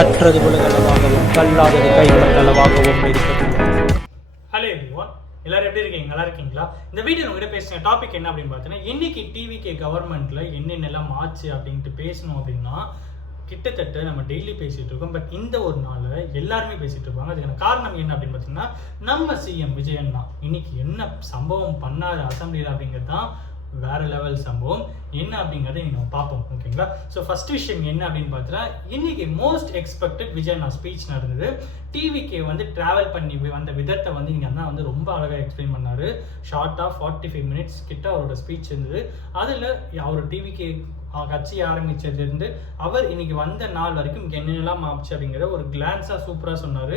கற்றது உலகளவாகவும் கல்லாதது கைமட்டளவாகவும் இருக்கிறது. Hello everyone, எல்லாரும் எப்படி இருக்கீங்க? நல்லா இருக்கீங்களா? இந்த வீடியோ உங்ககிட்ட பேசுகிற டாபிக் என்ன அப்படின்னு பார்த்தீங்கன்னா, இன்னைக்கு டிவிகே கவர்மெண்ட்ல என்னென்னலாம் ஆச்சு அப்படின்ட்டு பேசணும் அப்படின்னா கிட்டத்தட்ட நம்ம டெய்லி பேசிட்டு இருக்கோம். பட் இந்த ஒரு நாள் எல்லாருமே பேசிட்டு இருப்பாங்க. அதுக்கான காரணம் என்ன அப்படின்னு பார்த்தீங்கன்னா, நம்ம சிஎம் விஜயன் தான். இன்னைக்கு என்ன சம்பவம் பண்ணாரு அசம்பிளியில் அப்படிங்கிறது தான் வேற லெவல் சம்பவம். என்ன அப்படிங்கிறத நம்ம பார்ப்போம், ஓகேங்களா? ஸோ ஃபர்ஸ்ட் விஷயம் என்ன அப்படின்னு பார்த்தீங்கன்னா, இன்னைக்கு மோஸ்ட் எக்ஸ்பெக்டட் விஜயன் ஸ்பீச் நடந்தது. டிவிகே வந்து டிராவல் பண்ணி வந்த விதத்தை வந்து இங்கே அண்ணா வந்து ரொம்ப அழகாக எக்ஸ்பிளைன் பண்ணாரு. ஷார்ட்டாக 45 மினிட்ஸ் கிட்ட அவரோட ஸ்பீச் இருந்தது. அதில் அவர் டிவிகே கட்சி ஆரம்பிச்சதுலேருந்து அவர் இன்னைக்கு வந்த நாள் வரைக்கும் என்னென்னலாம் ஆச்சு அப்படிங்கிறத ஒரு கிளான்ஸாக சூப்பராக சொன்னார்.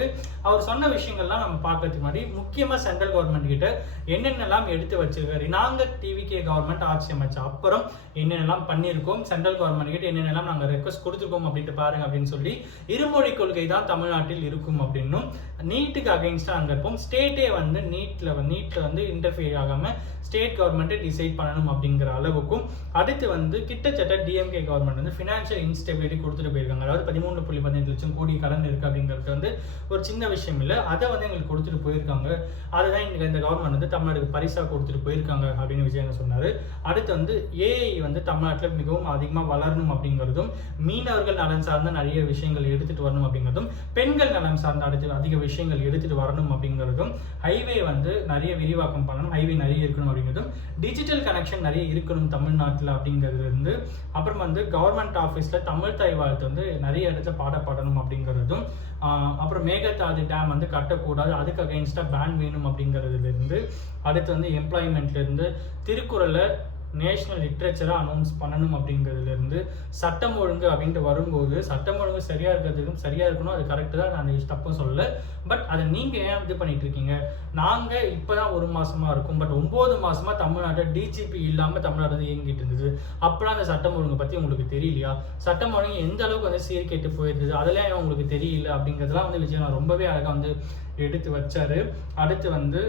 அவர் சொன்ன விஷயங்கள்லாம் நம்ம பார்க்கறதுக்கு முன்னாடி முக்கியமாக சென்ட்ரல் கவர்மெண்ட் கிட்ட என்னென்னலாம் எடுத்து வச்சிருக்காரு. நாங்கள் டிவிகே கவர்மெண்ட் ஆட்சி அமைச்ச அப்புறம் என்னென்னலாம் பண்ணியிருக்கோம், சென்ட்ரல் கவர்மெண்ட் கிட்ட என்னென்னலாம் நாங்கள் ரெக்வஸ்ட் கொடுத்துருக்கோம் அப்படின்ட்டு பாருங்க அப்படின்னு சொல்லி, இருமொழி கொள்கை தான் தமிழ்நாட்டில் இருக்கும் அப்படின்னும், நீட்டுக்கு அகைன்ஸ்டாக அங்கே இருப்போம், ஸ்டேட்டே வந்து நீட்டில் வந்து இன்டர்ஃபியர் ஆகாமல் ஸ்டேட் கவர்மெண்ட்டை டிசைட் பண்ணணும் அப்படிங்கிற அளவுக்கும், அடுத்து வந்து கிட்டத்தட்ட டிஎம்கே கவர்மெண்ட் வந்து ஃபினான்ஷியல் இன்ஸ்டெபிலிட்டி கொடுத்துட்டு போயிருக்காங்க. அதாவது 13.18 லட்சம் கோடி கடன் இருக்குது அப்படிங்கிறது வந்து ஒரு சின்ன விஷயம் இல்லை. அதை வந்து எங்களுக்கு கொடுத்துட்டு போயிருக்காங்க. அதுதான் இந்த கவர்மெண்ட் வந்து தமிழ்நாட்டுக்கு பரிசாக கொடுத்துட்டு போயிருக்காங்க அப்படின்னு விஜயன் சொன்னார். அடுத்து வந்து ஏஐ வந்து தமிழ்நாட்டில் மிகவும் அதிகமாக வளரணும் அப்படிங்கிறதும், மீனவர்கள் நலன் சார்ந்த நிறைய விஷயங்கள் எடுத்துகிட்டு வரணும் அப்படிங்கிறதும், பெண்கள் நலன் சார்ந்த அடுத்து அதிக விஷயங்கள் எடுத்துகிட்டு வரணும் அப்படிங்கிறதும், ஹைவே வந்து நிறைய விரிவாக்கம் பண்ணணும், ஹைவே நிறைய இருக்கணும் அப்படிங்கிறதும், டிஜிட்டல் கனெக்ஷன் நிறைய இருக்கணும் தமிழ்நாட்டில் அப்படிங்கிறது இருந்து, அப்புறம் வந்து கவர்மெண்ட் ஆஃபீஸில் தமிழ் தாய் வாழ்த்து வந்து நிறைய இடத்துல பாடப்படணும் அப்படிங்கிறதும், அப்புறம் மேகதாது டேம் வந்து கட்டக்கூடாது, அதுக்கு அகைன்ஸ்டாக பேன் வேணும் அப்படிங்கிறதுலேருந்து, அடுத்து வந்து எம்ப்ளாய்மெண்ட்லேருந்து, திருக்குறளை நேஷனல் லிட்ரேச்சராக அனௌன்ஸ் பண்ணணும் அப்படிங்கிறதுலேருந்து, சட்டம் ஒழுங்கு அப்படின்ட்டு வரும்போது சட்டம் ஒழுங்கு சரியாக இருக்கிறதுக்கும் சரியாக இருக்கணும், அது கரெக்டு தான், நான் தப்பும் சொல்லலை. பட் அதை நீங்கள் ஏன் இது பண்ணிட்டு இருக்கீங்க? நாங்கள் இப்போ தான் 1 மாதமாக இருக்கும், பட் 9 மாதமாக தமிழ்நாட்டை டிஜிபி இல்லாமல் தமிழ்நாடு வந்து இயங்கிட்டு இருந்தது. அப்போலாம் அந்த சட்டம் ஒழுங்கை பற்றி உங்களுக்கு தெரியலையா? சட்டம் ஒழுங்கு எந்த அளவுக்கு வந்து சீர்கேட்டு போயிருந்தது, அதெல்லாம் ஏன் உங்களுக்கு தெரியல அப்படிங்கிறதுலாம் வந்து விஜயன் ரொம்பவே அழகாக வந்து எடுத்து வச்சாரு. அடுத்து வந்து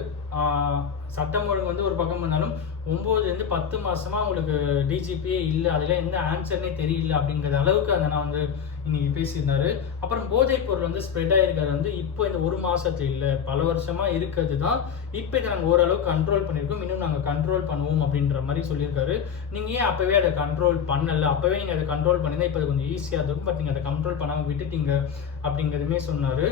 சட்டம் ஒழுங்கு வந்து ஒரு பக்கம் இருந்தாலும் 9லேருந்து 10 மாசமா உங்களுக்கு டிஜிபியே இல்லை, அதில் எந்த ஆன்சர்னே தெரியல அப்படிங்கிற அளவுக்கு அதை நான் வந்து இன்னைக்கு பேசியிருந்தாரு. அப்புறம் போதைப் பொருள் வந்து ஸ்ப்ரெட் ஆகிருக்கிறது வந்து இப்போ இந்த 1 மாசத்துல இல்லை, பல வருஷமா இருக்கிறது தான். இப்போ இதை நாங்கள் ஓரளவுக்கு கண்ட்ரோல் பண்ணியிருக்கோம், இன்னும் நாங்கள் கண்ட்ரோல் பண்ணுவோம் அப்படின்ற மாதிரி சொல்லியிருக்காரு. நீங்கள் ஏன் அப்போவே அதை கண்ட்ரோல் பண்ணலை? அப்போவே நீங்கள் அதை கண்ட்ரோல் பண்ணியிருந்தால் இப்போ அது கொஞ்சம் ஈஸியாக இருக்கும், பட் நீங்கள் அதை கண்ட்ரோல் பண்ணாமல் விட்டுட்டீங்க அப்படிங்கிறதுமே சொன்னார்.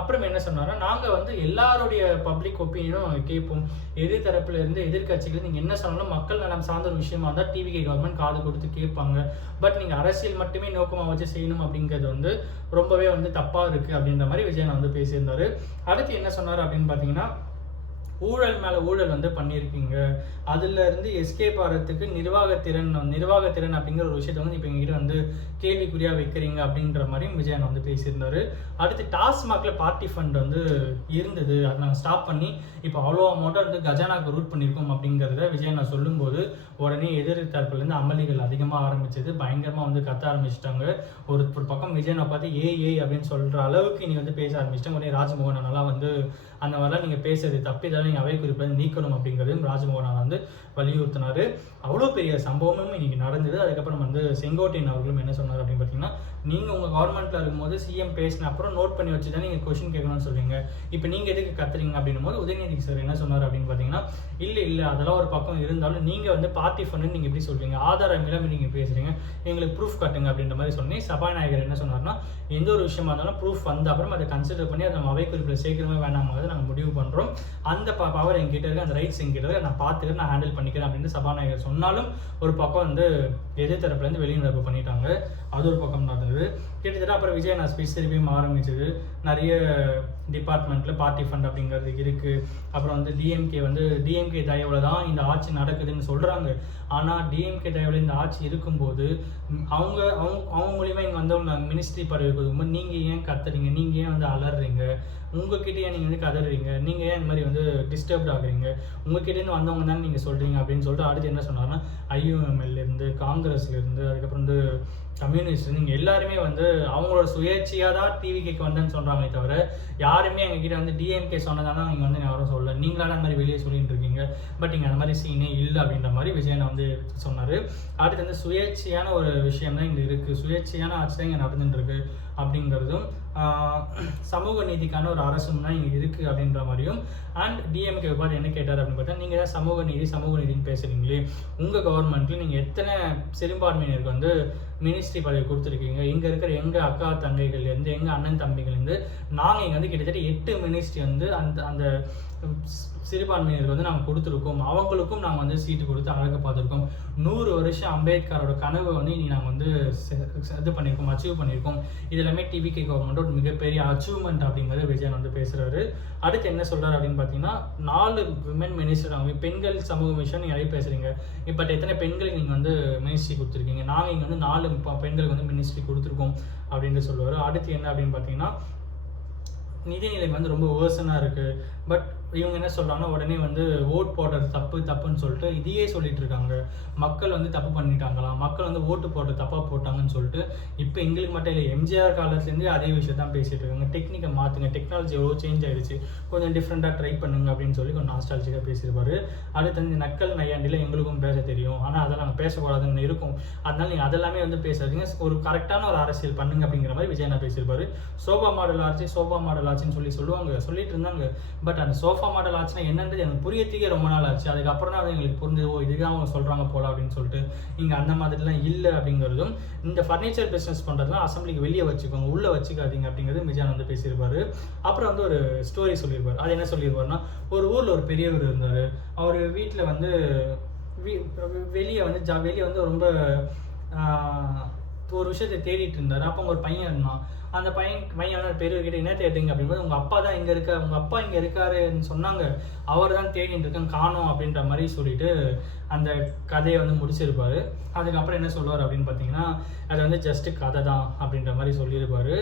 அப்புறம் என்ன சொன்னார்னா, நாங்கள் வந்து எல்லாருடைய பப்ளிக் ஒப்பீனியனும் நாங்கள் கேட்போம், எதிர் தரப்புல இருந்து எதிர்கட்சிகள் நீங்கள் என்ன சொன்னாலும் மக்கள் நலம் சார்ந்த ஒரு விஷயமா இருந்தால் டிவிகே கவர்மெண்ட் காது கொடுத்து கேட்பாங்க. பட் நீங்கள் அரசியல் மட்டுமே நோக்கமாக வச்சு செய்யணும் அப்படிங்கிறது வந்து ரொம்பவே வந்து தப்பாக இருக்குது அப்படின்ற மாதிரி விஜயன் வந்து பேசியிருந்தாரு. அடுத்து என்ன சொன்னார் அப்படின்னு பார்த்தீங்கன்னா, ஊழல் மேலே ஊழல் வந்து பண்ணியிருக்கீங்க, அதுல இருந்து எஸ்கேப் ஆகிறதுக்கு நிர்வாகத்திறன் அப்படிங்கிற ஒரு விஷயத்த வந்து இப்போ எங்ககிட்ட வந்து கேள்விக்குறியாக வைக்கிறீங்க அப்படின்ற மாதிரியும் விஜயன் வந்து பேசியிருந்தாரு. அடுத்து டாஸ்மாக்ல பார்ட்டி ஃபண்ட் வந்து இருந்தது, அதை நாங்கள் ஸ்டாப் பண்ணி இப்போ அவ்வளோ அமௌண்ட்டாக வந்து கஜானாக்கு ரூட் பண்ணியிருக்கோம் அப்படிங்கிறத விஜயன் சொல்லும்போது உடனே எதிர் தரப்புலேருந்து அமளிகள் அதிகமாக ஆரம்பிச்சது, பயங்கரமாக வந்து கத்த ஆரம்பிச்சிட்டாங்க. ஒரு பக்கம் விஜயனை பார்த்து ஏ அப்படின்னு சொல்கிற அளவுக்கு நீ வந்து பேச ஆரம்பிச்சிட்டாங்க. உடனே ராஜ்மோகன் நல்லா வந்து அந்த மாதிரிலாம் நீங்கள் பேசுறது தப்பி, இதெல்லாம் நீங்கள் அவை குறிப்பில் நீக்கணும் அப்படிங்கிறதையும் ராஜ்மோகன் வந்து வலியுறுத்தினார். அவ்வளோ பெரிய சம்பவமும் இன்னைக்கு நடந்தது. அதுக்கப்புறம் வந்து செங்கோட்டையன் அவர்களும் என்ன சொன்னார் அப்படின்னு பார்த்தீங்கன்னா, நீங்கள் உங்கள் கவர்மெண்ட்டில் இருக்கும்போது சிஎம் பேசின அப்புறம் நோட் பண்ணி வச்சு தான் நீங்கள் கொஸ்டின் கேட்கணும்னு சொல்லுவீங்க, இப்போ நீங்கள் எதுக்கு கத்துறீங்க அப்படின்னும் போது உதயநிதி சார் என்ன சொன்னார் அப்படின்னு பார்த்தீங்கன்னா, இல்லை அதெல்லாம் ஒரு பக்கம் இருந்தாலும் நீங்கள் வந்து பார்ட்டி ஃபண்டு நீங்கள் எப்படி சொல்வீங்க, ஆதாரம் இல்லாமல் நீங்கள் பேசுகிறீங்க, எங்களுக்கு ப்ரூஃப் காட்டுங்க அப்படின்ற மாதிரி சொன்னேன். சபாநாயகர் என்ன சொன்னார்னா, எந்த ஒரு விஷயமா இருந்தாலும் ப்ரூஃப் வந்த அப்புறம் அதை கன்சிடர் பண்ணி அதை நம்ம அவை குறிப்பில் சேர்க்கணுமே வேணாமாங்கிறத நாங்கள் முடிவு பண்ணுறோம், அந்த பவர் எங்கிட்ட இருக்குது, அந்த ரைட்ஸ் எங்கிட்ட இருக்குது, நான் பார்த்துக்கிறேன், நான் ஹேண்டில் பண்ணிக்கிறேன் அப்படின்னு சபாநாயகர் சொன்னாலும் ஒரு பக்கம் வந்து எதிர்த்தரப்புலேருந்து வெளிநடப்பு பண்ணிட்டாங்க. அது ஒரு பக்கம் நடந்தது. கிட்டத்தட்ட அப்புறம் விஜயன் ஸ்பீச் திருப்பியும் ஆரம்பிச்சது. நிறைய டிபார்ட்மெண்ட்டில் பார்ட்டி ஃபண்ட் அப்படிங்கிறது இருக்குது. அப்புறம் வந்து டிஎம்கே தயவில் தான் இந்த ஆட்சி நடக்குதுன்னு சொல்கிறாங்க. ஆனால் டிஎம்கே தயவில் இந்த ஆட்சி இருக்கும்போது அவங்க மூலியமாக இங்கே வந்தவங்க மினிஸ்ட்ரி பதவி கொடுக்கும்போது நீங்கள் ஏன் கத்துறீங்க, நீங்கள் ஏன் வந்து அலறீங்க, உங்ககிட்ட ஏன் நீங்கள் வந்து கதறீங்க, நீங்கள் ஏன் இந்த மாதிரி வந்து டிஸ்டர்ப்ட் ஆகுறீங்க, உங்ககிட்டேருந்து வந்தவங்க தானே நீங்கள் சொல்கிறீங்க சொல்கிறீங்க அப்படின்னு சொல்லிட்டு அடுத்து என்ன சொன்னார்னா ஐயூஎம்எல்லேருந்து காங்கிரஸ்லேருந்து அதுக்கப்புறம் வந்து கம்யூனிஸ்ட் நீங்கள் எல்லாருமே வந்து அவங்களோட சுயேட்சையாக தான் டிவிக்கு வந்தேன்னு சொல்கிறாங்களே தவிர யாருமே எங்ககிட்ட வந்து டிஎம்கே சொன்னதானா நீங்கள் வந்து யாரும் சொல்லலை, நீங்களான அந்த மாதிரி வெளியே சொல்லிட்டு இருக்கீங்க, பட் இங்கே அந்த மாதிரி சீனே இல்லை அப்படின்ற மாதிரி விஜயன் வந்து சொன்னார். அடுத்து வந்து சுயேட்சையான ஒரு விஷயம் தான் இங்கே இருக்குது, சுயேட்சையான ஆட்சி தான் இங்கே நடந்துட்டுருக்கு அப்படிங்கிறதும் சமூக நீதிக்கான ஒரு அரசும் தான் இங்கே இருக்குது அப்படின்ற மாதிரியும். அண்ட் டிஎம்கே பார்த்து என்ன கேட்டார் அப்படின்னு பார்த்தா நீங்கள் தான் சமூக நீதினு பேசுகிறீங்களே, உங்கள் கவர்மெண்ட்டில் நீங்கள் எத்தனை சிறுபான்மையினருக்கு வந்து மினிஸ்ட்ரி பதவி கொடுத்துருக்கீங்க, இங்கே இருக்கிற எங்கள் அக்கா தங்கைகள்லேருந்து எங்கள் அண்ணன் தம்பிகள்லேருந்து நாங்கள் இங்கே வந்து கிட்டத்தட்ட 8 மினிஸ்ட்ரி வந்து அந்த சிறுபான்மையினருக்கு வந்து நாங்கள் கொடுத்துருக்கோம், அவங்களுக்கும் நாங்கள் வந்து சீட்டு கொடுத்து அழகு பார்த்துருக்கோம். 100 வருஷம் அம்பேத்கரோட கனவை வந்து இனி நாங்கள் வந்து இது பண்ணியிருக்கோம், அச்சீவ் பண்ணியிருக்கோம். இது எல்லாமே டிவிகே கவர்மெண்ட்டோட மிகப்பெரிய அச்சீவ்மெண்ட் அப்படிங்கிறது விஜயன் வந்து பேசுகிறாரு. அடுத்து என்ன சொல்கிறார் அப்படின்னு பார்த்தீங்கன்னா 4 விமன் மினிஸ்டர், அவங்க பெண்கள் சமூக மிஷன் நிறைய பேசுகிறீங்க, பட் எத்தனை பெண்களுக்கு நீங்கள் வந்து மினிஸ்ட்ரி கொடுத்துருக்கீங்க, நாங்கள் இங்கே வந்து 4 பெண்களுக்கு வந்து மினிஸ்ட்ரி கொடுத்துருக்கோம் அப்படின்னு சொல்லுவார். அடுத்து என்ன அப்படின்னு பார்த்தீங்கன்னா நிதிநிலை வந்து ரொம்ப வேர்சனாக இருக்குது, பட் இவங்க என்ன சொல்கிறாங்கன்னா உடனே வந்து ஓட் போடுறது தப்புன்னு சொல்லிட்டு இதையே சொல்லிட்டு இருக்காங்க. மக்கள் வந்து தப்பு பண்ணிட்டாங்களாம், மக்கள் வந்து ஓட்டு போடுறது தப்பாக போட்டாங்கன்னு சொல்லிட்டு இப்போ எங்களுக்கு மட்டும் இல்லை எம்ஜிஆர் காலத்துலேருந்தே அதே விஷயம் தான் பேசிகிட்டு இருக்காங்க. டெக்னிக்கை மாற்றுங்க, டெக்னாலஜி எவ்வளோ சேஞ்ச் ஆயிடுச்சு, கொஞ்சம் டிஃப்ரெண்ட்டாக ட்ரை பண்ணுங்க அப்படின்னு சொல்லி கொஞ்சம் நாஸ்டாலஜிக்காக பேசியிருப்பாரு. அடுத்து வந்து நக்கல் நையாண்டியில் எங்களுக்கும் பேச தெரியும், ஆனால் அதெல்லாம் நாங்கள் பேசக்கூடாதுன்னு இருக்கும், அதனால நீங்கள் அதெல்லாமே வந்து பேசாதீங்க, ஒரு கரெக்டான ஒரு அரசியல் பண்ணுங்க அப்படிங்கிற மாதிரி விஜயனா பேசியிருப்பாரு. சோபா மாடல் ஆட்சின்னு சொல்லிட்டு இருந்தாங்க, பட் அந்த சோஃபா மாடல் ஆச்சுன்னா என்னன்றது எனக்கு புரியத்துக்கே ரொம்ப நாள் ஆச்சு. அதுக்கப்புறம் தான் எங்களுக்கு புரிஞ்சது, ஓ இதுதான் அவங்க சொல்கிறாங்க போல அப்படின்னு சொல்லிட்டு. இங்கே அந்த மாதிரிலாம் இல்லை அப்படிங்கிறதும், இந்த ஃபர்னிச்சர் பிஸ்னஸ் பண்ணுறதுலாம் அசம்பிளிக்கு வெளியே வச்சுக்கோங்க, உள்ளே வச்சுக்காதீங்க அப்படிங்கிறது விஜயன் வந்து பேசியிருப்பாரு. அப்புறம் வந்து ஒரு ஸ்டோரி சொல்லியிருப்பார். அது என்ன சொல்லியிருப்பாருன்னா, ஒரு ஊரில் ஒரு பெரியவர் இருந்தார், அவர் வீட்டில் வந்து வெளியே வந்து ரொம்ப ஒரு விஷயத்தை தேடிட்டு இருந்தார். அப்போ ஒரு பையன் இருந்தான். அந்த பையன் பெரியவர்கிட்ட என்ன தேடுறீங்க அப்படிங்கும்போது உங்கள் அப்பா தான் இங்கே இருக்கார், உங்கள் அப்பா இங்கே இருக்காருன்னு சொன்னாங்க, அவர் தான் தேடிட்டு இருக்கேன் காணோம் அப்படின்ற மாதிரி சொல்லிட்டு அந்த கதையை வந்து முடிச்சிருப்பாரு. அதுக்கப்புறம் என்ன சொல்லுவார் அப்படின்னு பார்த்தீங்கன்னா, அது வந்து ஜஸ்ட்டு கதை தான் அப்படின்ற மாதிரி சொல்லியிருப்பாரு.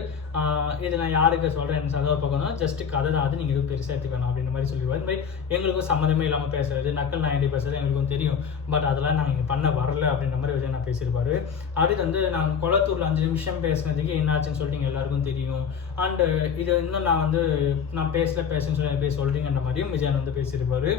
இது நான் யாருக்கு சொல்கிறேன், எனக்கு சதவ பக்கம் தான் ஜஸ்ட்டு கதை தான், அது நீங்கள் எதுவும் பெருசாக எடுத்துக்கணும் அப்படின்ற மாதிரி சொல்லிடுவார். இது மாதிரி எங்களுக்கும் சம்மந்தமே இல்லாமல் பேசுறது, நக்கல் நாயண்டி பேசுறது எங்களுக்கும் தெரியும், பட் அதெல்லாம் நாங்கள் இங்கே பண்ண வரல அப்படின்ற மாதிரி விஜய் நான் பேசியிருப்பாரு. அடுத்து வந்து நாங்கள் குளத்தூரில் 5 நிமிஷம் பேசுனதுக்கு என்னாச்சுன்னு சொல்லிட்டு எங்கள் எல்லாருக்கும் தெரியும். அண்டு இது இன்னும் நான் பேசுன்னு சொல்லி சொல்கிறீங்கன்ற மாதிரியும் விஜயன் வந்து பேசியிருப்பாரு.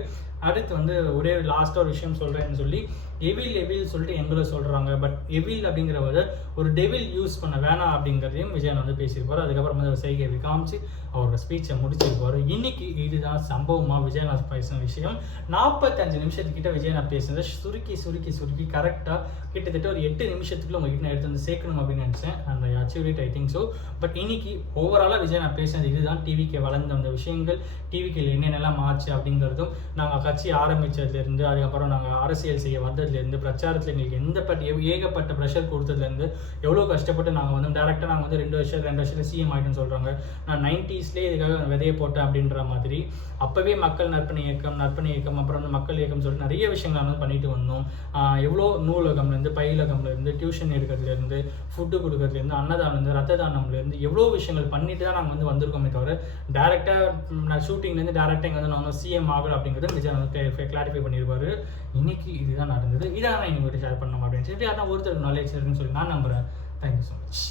அடுத்து வந்து ஒரே லாஸ்ட்டாக ஒரு விஷயம் சொல்கிறேன்னு சொல்லி எவில் சொல்லிட்டு எங்களை சொல்கிறாங்க, பட் எவில் அப்படிங்கிறத ஒரு டெவில் யூஸ் பண்ண வேணாம் அப்படிங்கிறதையும் விஜயன் வந்து பேசியிருப்பார். அதுக்கப்புறம் வந்து செய்கை காமிச்சு அவரோட ஸ்பீச்சை முடிச்சிருப்பார். இன்னைக்கு இதுதான் சம்பவமாக விஜயன் பேசின விஷயம். 45 நிமிஷத்துக்கிட்ட விஜயன் பேசுனதை சுருக்கி கரெக்டாக கிட்டத்தட்ட ஒரு 8 நிமிஷத்துக்குள்ள உங்ககிட்ட நான் எடுத்து வந்து சேர்க்கணும் அப்படின்னு நினச்சேன். And I achieve it, I think so. But இன்னைக்கு ஓவராலாக விஜய் நான் பேசினது இதுதான். டிவிக்கு வளர்ந்த அந்த விஷயங்கள், டிவிக்கில் என்னென்னலாம் ஆச்சு அப்படிங்கிறதும், நாங்கள் கட்சி ஆரம்பித்ததுலேருந்து, அதுக்கப்புறம் நாங்கள் அரசியல் செய்ய வந்ததுலேருந்து, பிரச்சாரத்தில் எங்களுக்கு ஏகப்பட்ட ப்ரெஷர் கொடுத்ததுலேருந்து, எவ்வளோ கஷ்டப்பட்டு நாங்கள் வந்து டேரெக்டாக நாங்கள் வந்து 2 வருஷத்தில் சிஎம் ஆகிட்டுன்னு சொல்கிறாங்க. நான் 90ஸ்லேயே இதுக்காக விதையை போட்டேன் அப்படின்ற மாதிரி. அப்போவே மக்கள் நற்பணி இயக்கம், அப்புறம் வந்து மக்கள் இயக்கம் சொல்லிட்டு நிறைய விஷயங்கள் வந்து பண்ணிட்டு வந்தோம். எவ்வளோ நூலகம்லேருந்து, பயிலகம்லேருந்து, டியூஷன் எடுக்கிறதுலேருந்து, ஃபுட்டு கொடுக்கறதுலேருந்து, அன்னதானம்லேருந்து, ரத்த தானம்லேருந்து எவ்வளோ விஷயங்கள் பண்ணிட்டு தான் நாங்கள் வந்து வந்திருக்கோமே தவிர டேரெக்டாக நான் ஷூட்டிங்லேருந்து டேரெக்டாக இங்கே வந்து நாங்கள் சிஎம் ஆகலை அப்படிங்கிறது விஜய் வந்து கிளாரிஃபை பண்ணியிருப்பாரு. இன்னைக்கு இதுதான் நடந்தது. இதான் நான் இன்னைக்கு ஷேர் பண்ணணும் அப்படின்னு சொல்லி அதான் ஒருத்தர் நாலேஜ் இருக்குன்னு சொல்லி நான் நம்புகிறேன். Thank you so much.